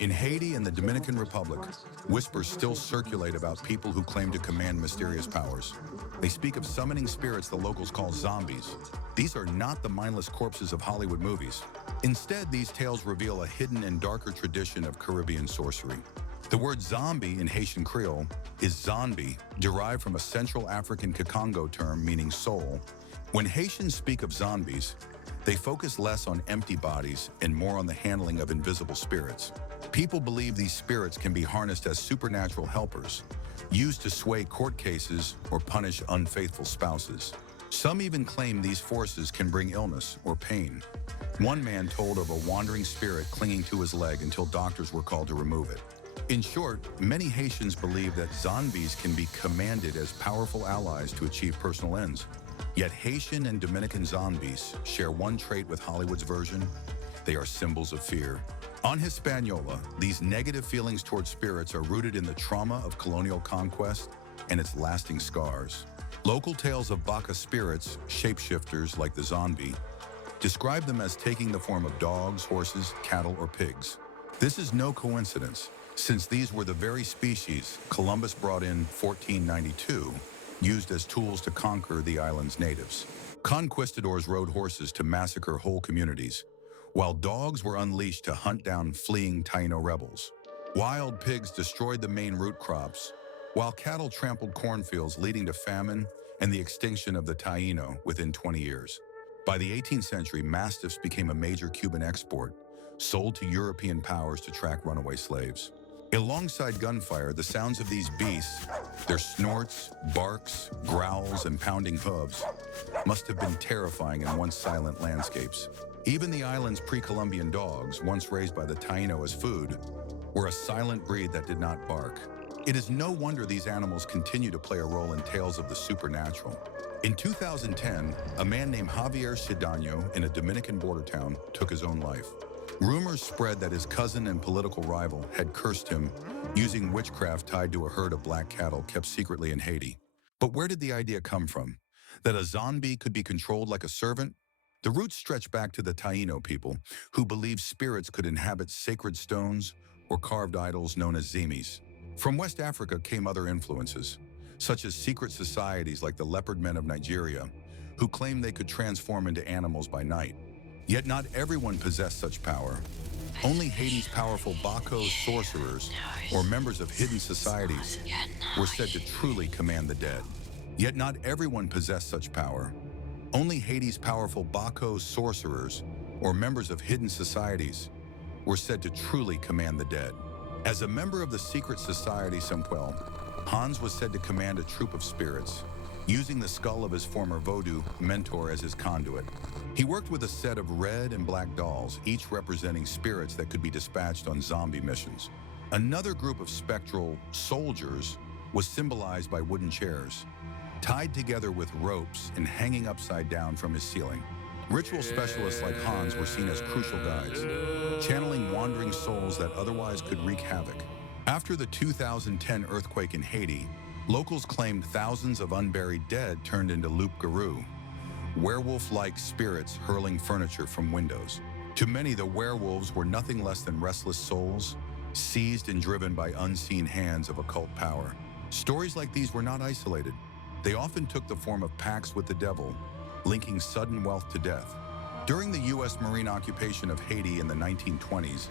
In Haiti and the Dominican Republic, whispers still circulate about people who claim to command mysterious powers. They speak of summoning spirits the locals call zombies. These are not the mindless corpses of Hollywood movies. Instead, these tales reveal a hidden and darker tradition of Caribbean sorcery. The word zombie in Haitian Creole is zonbi, derived from a Central African Kikongo term meaning soul. When Haitians speak of zombies, they focus less on empty bodies and more on the handling of invisible spirits. People believe these spirits can be harnessed as supernatural helpers, used to sway court cases or punish unfaithful spouses. Some even claim these forces can bring illness or pain. One man told of a wandering spirit clinging to his leg until doctors were called to remove it. In short, many Haitians believe that zonbis can be commanded as powerful allies to achieve personal ends. Yet Haitian and Dominican zombies share one trait with Hollywood's version: they are symbols of fear. On Hispaniola, these negative feelings towards spirits are rooted in the trauma of colonial conquest and its lasting scars. Local tales of Baka spirits, shapeshifters like the zonbi, describe them as taking the form of dogs, horses, cattle, or pigs. This is no coincidence, since these were the very species Columbus brought in 1492, used as tools to conquer the island's natives. Conquistadors rode horses to massacre whole communities, while dogs were unleashed to hunt down fleeing Taino rebels. Wild pigs destroyed the main root crops, while cattle trampled cornfields, leading to famine and the extinction of the Taino within 20 years. By the 18th century, mastiffs became a major Cuban export, sold to European powers to track runaway slaves. Alongside gunfire, the sounds of these beasts, their snorts, barks, growls, and pounding hooves, must have been terrifying in once silent landscapes. Even the island's pre-Columbian dogs, once raised by the Taino as food, were a silent breed that did not bark. It is no wonder these animals continue to play a role in tales of the supernatural. In 2010, a man named Javier Cedano in a Dominican border town took his own life. Rumors spread that his cousin and political rival had cursed him using witchcraft tied to a herd of black cattle kept secretly in Haiti. But where did the idea come from? That a zonbi could be controlled like a servant? The roots stretch back to the Taino people, who believed spirits could inhabit sacred stones or carved idols known as zimis. From West Africa came other influences, such as secret societies like the Leopard Men of Nigeria, who claimed they could transform into animals by night. Yet not everyone possessed such power. Only Haiti's powerful Baka sorcerers, or members of hidden societies, were said to truly command the dead. Yet not everyone possessed such power. Only Haiti's powerful Baka sorcerers, or members of hidden societies, were said to truly command the dead. As a member of the secret society Sempuel, Hans was said to command a troop of spirits, using the skull of his former Vodou mentor as his conduit. He worked with a set of red and black dolls, each representing spirits that could be dispatched on zombie missions. Another group of spectral soldiers was symbolized by wooden chairs, tied together with ropes and hanging upside down from his ceiling. Ritual specialists like Hans were seen as crucial guides, channeling wandering souls that otherwise could wreak havoc. After the 2010 earthquake in Haiti, locals claimed thousands of unburied dead turned into loup-garou, werewolf-like spirits hurling furniture from windows. To many, the werewolves were nothing less than restless souls, seized and driven by unseen hands of occult power. Stories like these were not isolated. They often took the form of pacts with the devil, linking sudden wealth to death. During the U.S. Marine occupation of Haiti in the 1920s,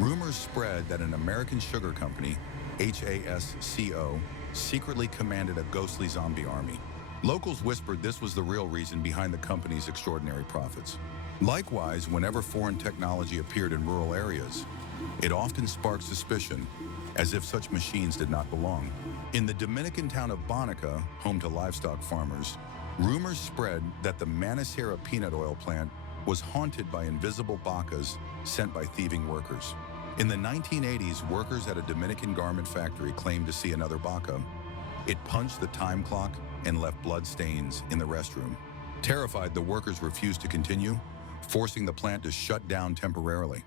rumors spread that an American sugar company, HASCO, secretly commanded a ghostly zombie army. Locals whispered this was the real reason behind the company's extraordinary profits. Likewise, whenever foreign technology appeared in rural areas, it often sparked suspicion, as if such machines did not belong. In the Dominican town of Baka, home to livestock farmers, rumors spread that the Manisera peanut oil plant was haunted by invisible Bakas sent by thieving workers. In the 1980s, workers at a Dominican garment factory claimed to see another Baka. It punched the time clock and left blood stains in the restroom. Terrified, the workers refused to continue, forcing the plant to shut down temporarily.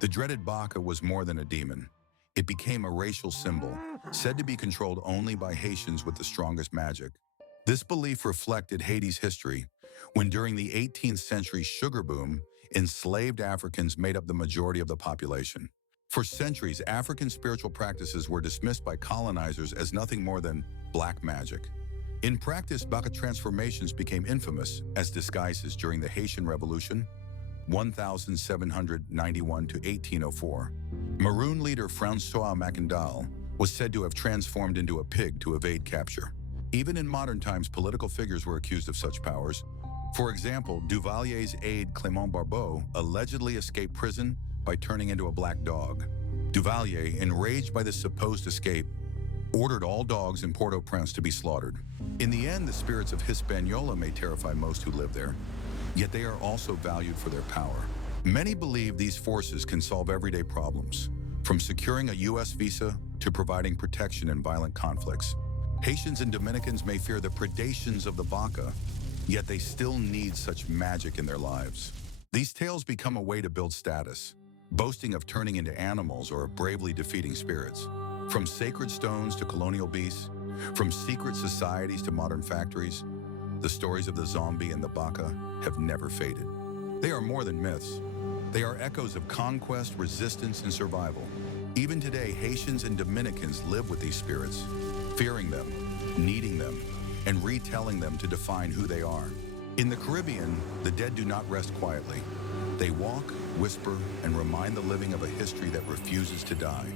The dreaded Baka was more than a demon. It became a racial symbol, said to be controlled only by Haitians with the strongest magic. This belief reflected Haiti's history, when during the 18th century sugar boom, enslaved Africans made up the majority of the population. For centuries, African spiritual practices were dismissed by colonizers as nothing more than black magic. In practice, Baka transformations became infamous as disguises during the Haitian Revolution, 1791 to 1804. Maroon leader François Macandal was said to have transformed into a pig to evade capture. Even in modern times, political figures were accused of such powers. For example, Duvalier's aide Clément Barbeau allegedly escaped prison by turning into a black dog. Duvalier, enraged by this supposed escape, ordered all dogs in Port-au-Prince to be slaughtered. In the end, the spirits of Hispaniola may terrify most who live there, yet they are also valued for their power. Many believe these forces can solve everyday problems, from securing a U.S. visa to providing protection in violent conflicts. Haitians and Dominicans may fear the predations of the Baka, yet they still need such magic in their lives. These tales become a way to build status, boasting of turning into animals or bravely defeating spirits. From sacred stones to colonial beasts, from secret societies to modern factories, the stories of the zombie and the Baka have never faded. They are more than myths. They are echoes of conquest, resistance, and survival. Even today, Haitians and Dominicans live with these spirits, fearing them, needing them, and retelling them to define who they are. In the Caribbean, the dead do not rest quietly. They walk, whisper, and remind the living of a history that refuses to die.